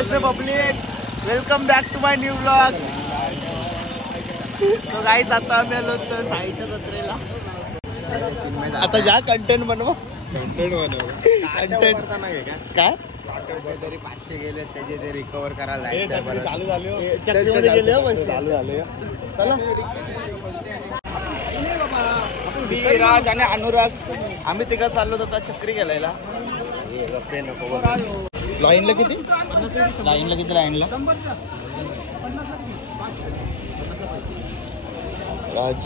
Maharashtra public, welcome back to my new blog. So guys, आता आम्ही आलो होतो साईच्या जत्रेला. आता ज्या कंटेंट बनव कंटेंट काय तरी 500 गेले त्याचे ते रिकवर करायला जायचं. चालू झाले. राज आणि अनुराग आम्ही तिघं चाललो होतो चक्री गेलायला. लाईनला किती राज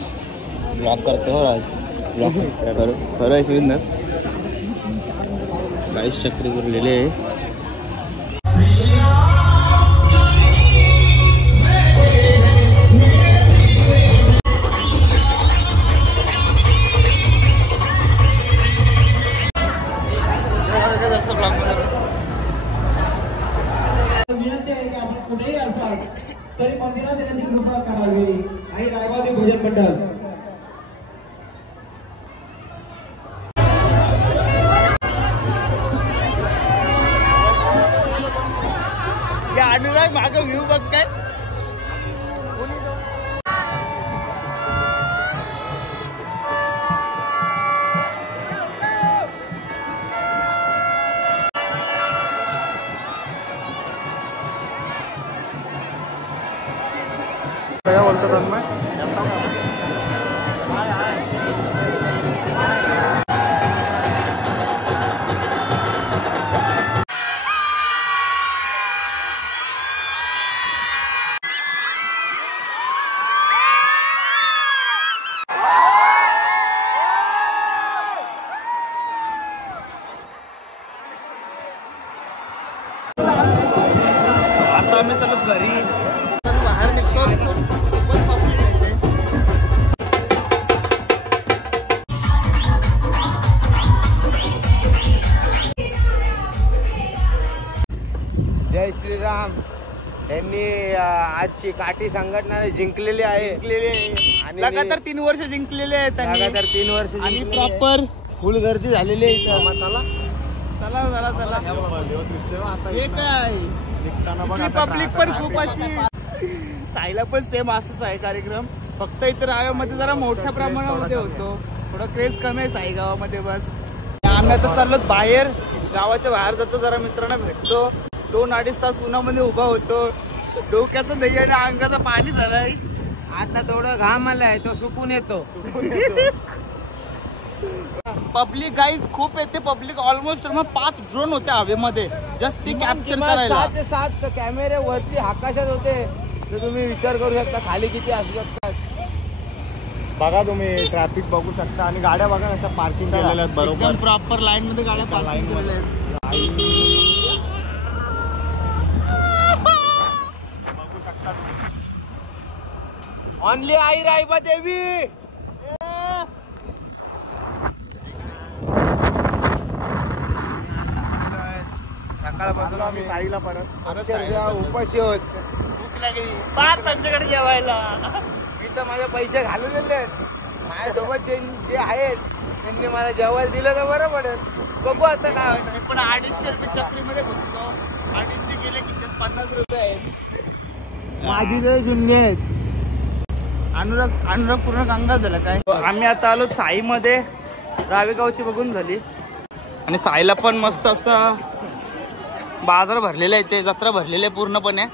ब्लॉग करतो. राज ब्लॉग खरं आहे गाईस. चक्री उरलेले कुठेही असतात तरी मंदिरात त्यांनी कृपा करावी. आणि गायवादी भोजन मंडळ अनुराग माग व्ह्यू बघ काय. काय बोलतो तन्मय. आता आम्ही चलो घरी. बाहेर निघतो. जय श्रीराम. यांनी आजची काठी संघटना जिंकलेली आहे आणि लगातार 3 वर्ष जिंकलेले आहेत. लगातार 3 वर्ष आणि प्रॉपर फुल गर्दी झालेली आहे इथं. चला हे काय पब्लिक पण खूप अशी. साईला पण सेम असंच आहे कार्यक्रम, फक्त इतर गावामध्ये जरा मोठ्या प्रमाणामध्ये होतो. थोडं क्रेज कमी आहे साई गावामध्ये. बस आम्ही आता चाललो बाहेर, गावाच्या बाहेर जातो, जरा मित्रांना भेटतो. 2-2.5 तास उन्हामध्ये उभा होतो. डोक्याचं दही आणि अंगाचं पाणी झालंय. आता थोडं घाम आलाय, तो सुकून येतो. पब्लिक गाईज खूप येते. पब्लिक ऑलमोस्ट 5 ड्रोन होते हवेमध्ये जस्ट ती कॅप्चर करायला. 6 ते 7 कॅमेरे वरती आकाशात होते. तर तुम्ही विचार करू शकता खाली किती असू शकतात. बघा तुम्ही ट्रॅफिक बघू शकता आणि गाड्या बघा कशा पार्किंग केलेल्या आहेत बरोबर. प्रॉपर लाईन मध्ये गाड्या पार्किंग केलेल्या आहेत. बघू शकता ऑनली आई रायबा देवी. सकाळपासून आम्ही साईला परत उपाशी होत. भूक लागली पार त्यांच्याकडे जेवायला. मी तर माझे पैसे घालवलेले आहेत. माझ्यासोबत जे आहेत त्यांनी मला जेवायला दिलं तर बरं पडेल. बघू आता काय. मी पण 250 रुपये चक्रीमध्ये घुसतो. 250 गेले की 50 रुपये आहेत. माझी तर शून्य आहेत. अनुराग पूर्ण कंगाल झाला काय. आम्ही आता आलो साईमध्ये. रावेगावची बघून झाली आणि साईला पण मस्त असता बाजार भरलेला आहे. ते जत्रा भरलेली आहे पूर्णपणे.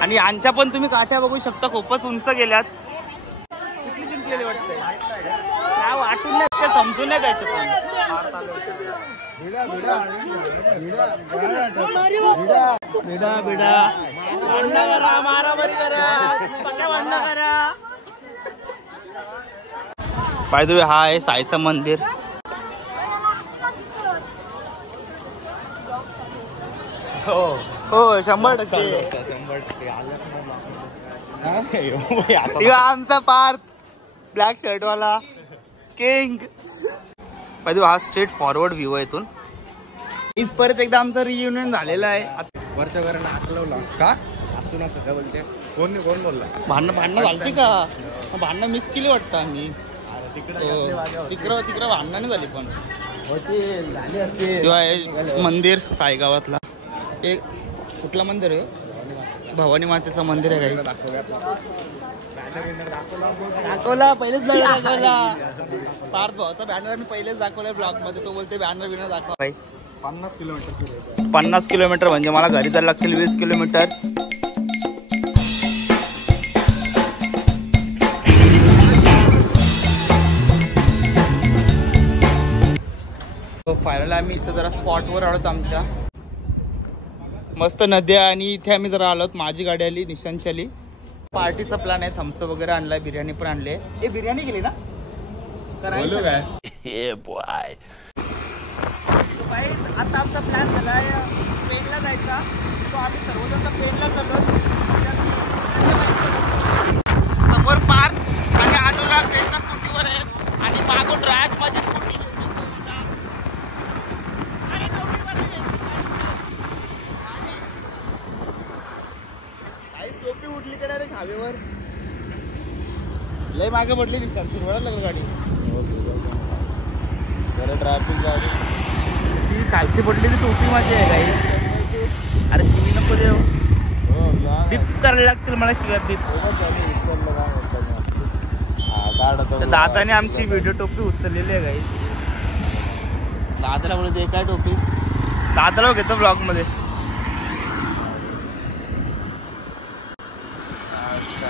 आणि यांच्या पण तुम्ही काठ्या बघू शकता, खूपच उंच गेल्यात. किती जिंकलेली वाटते काय वाटून नाही ते समजून नाही द्यायचं. मारामारी करा. बाय द वे हा आहे साईचं मंदिर. हो 100% आमचा पार्थ ब्लॅक शर्ट वाला किंग. पाहिजे हा स्ट्रेट फॉरवर्ड व्ह्यू आहे इथून. परत एकदा आमचं रियुनियन झालेलं आहे. वर्षभरानं आठवला का असून असं काय बोलते. कोण बोलला. भांडणं झालती का. भांडणं मिस केली वाटतं आम्ही. तिकडं भांडणं झाली पण किंवा हे मंदिर सायगावातला एक कुठला मंदिर आहे? भवानी मातेचं मंदिर आहे काही. दाखवला पहिलेच दाखवला पार्थ भावाचा बॅनर मी पहिलेच दाखवलाय ब्लॉग मध्ये. तो बोलते बॅनर बिनर दाखवा भाई. 50 किलोमीटर. 50 किलोमीटर म्हणजे मला घरी जायला लागतील 20 किलोमीटर. फायनली आम्ही इथं जरा स्पॉटवर आलोत. आमच्या मस्त नद्या आणि इथे आम्ही जरा आलोत. माझी गाडी आली, निशांची आली. पार्टीचा प्लॅन आहे. थम्सअप वगैरे आणलाय, बिर्याणी पण आणले. हे बिर्याणी केली ना बॉय. आता आमचा प्लॅन झालाय पेनला जायचा. तो आम्ही सर्वजण पेनला चाललो. समोर पार्क आणि आठवला ट्रेनच्या स्कूटीवर आहेत आणि मागून राज माझी स्कूटी. टोपी उठली कडे रे खावेवर. लय मागे पडली निशांत. फिरवायला लागलं गाडी. ट्रॅफिक गाडी ती खालती पडलेली टोपी माझी आहे काही. अरे शिवी नको देव. डिप करायला लागतील मला शिव्या. डिप दादाने आमची व्हिडिओ टोपी उचललेली आहे काही. दादाला बोलू दे काय टोपी. दादाला घेतो ब्लॉग मध्ये.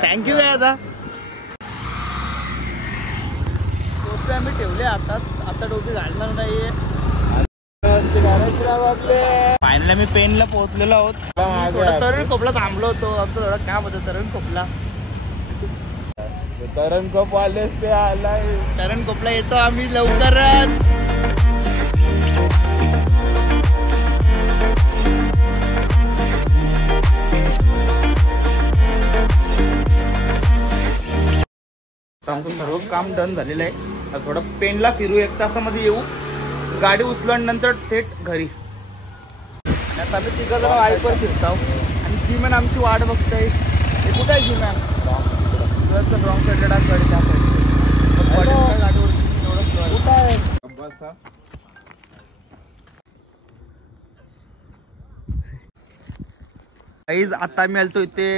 थँक्यू काय. आता टोपी आम्ही ठेवले. आता टोपी घालणार नाहीये. फायनली मी पेनला पोहोचलेलो आहोत. थोडा तरुण कोपला थांबलो होतो. आमचं थोडा काम होतं तरुण कोपला. तरण कप आलेच ते आलाय. तरुण कोपला येतो आम्ही लवकरच. आमचं सर्व काम डन झालेलं आहे. थोडं पेनला फिरू. 1 तासामध्ये येऊ. गाडी उचलल्यानंतर थेट घरी. आणि आता आम्ही 3 जण बाईकवर फिरतो आणि जीमॅन आमची वाट बघतोय. हे कुठे आहे जीमॅन? रॉंग साईडला टाक गाडी. त्या साईड गाडीवर एवढं कुठं आहे? गाईज आता मी आलतो इथे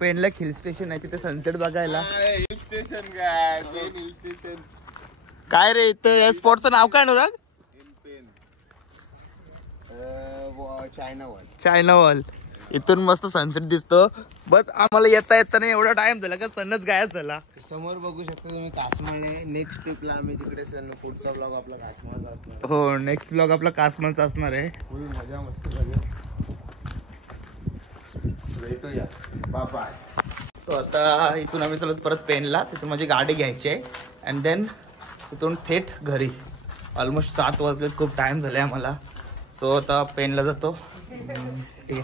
पेनला हिल स्टेशन आहे. तिथे सनसेट बघायला. हिल स्टेशन काय? हिल स्टेशन काय रे इथे या स्पॉटचं नाव काय अनुराग? China wall. इथून मस्त सनसेट दिसतो. बट आम्हाला येता येताना एवढा टाइम झाला का सनच गायब झाला. समोर बघू शकता तुम्ही कासमाळ आहे. नेक्स्ट ट्रिपला आम्ही तिकडे पुढचा ब्लॉग आपला कासमाळचा असणार. हो नेक्स्ट ब्लॉग आपला कासमाळचा असणार आहे. फुल मजा मस्ती झाली. भेटूया. Bye bye. सो आता इथून आम्ही चालत परत पेनला. तिथून माझी गाडी घ्यायची आहे अँड देन तिथून थेट घरी. ऑलमोस्ट 7 वाजलेत. खूप टाइम झाले आम्हाला. सो आता पेनला जातो. ठीक आहे.